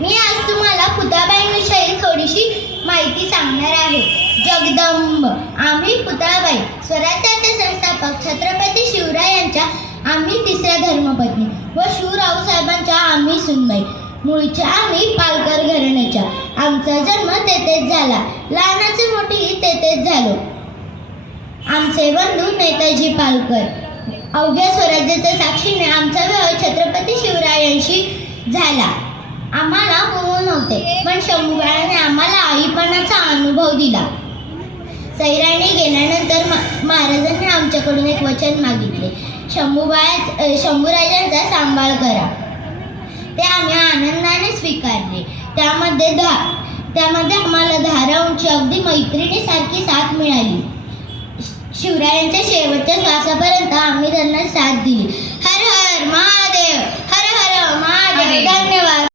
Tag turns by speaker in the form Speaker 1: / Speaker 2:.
Speaker 1: मी आज तुम्हाला पुतळाबाईंविषयी थोडीशी माहिती सांगणार आहे. जगदंब. आम्ही पुतळाबाई स्वराज्याचे संस्थापक छत्रपती शिवरायांच्या आम्ही तिसऱ्या धर्मपत्नी व शिवराव साहेबांच्या आम्ही सुनबाई. मूळच्या आम्ही पालकर घराण्याच्या. आमचा जन्म तेथेच झाला. लहानाचे मोठीही तेथेच झालो. आमचे बंधू नेताजी पालकर अवघ्या स्वराज्याच्या साक्षीने आमचा विवाह छत्रपती शिवरायांशी झाला. आम्हाला मुलं नव्हते. पण शंभूबाळाने आम्हाला आईपणाचा अनुभव दिला. सैराने गेल्यानंतर मा- महाराजांनी आमच्याकडून एक वचन मागितले. शंभूबाळा शंभूराजांचा सांभाळ करा. ते आम्ही आनंदाने स्वीकारले. त्यामध्ये धा त्यामध्ये आम्हाला धारा उंची अगदी मैत्रिणीसारखी साथ मिळाली. शिवरायांच्या शेवटच्या श्वासापर्यंत आम्ही त्यांना साथ दिली. हर हर महादेव हर हर महादेव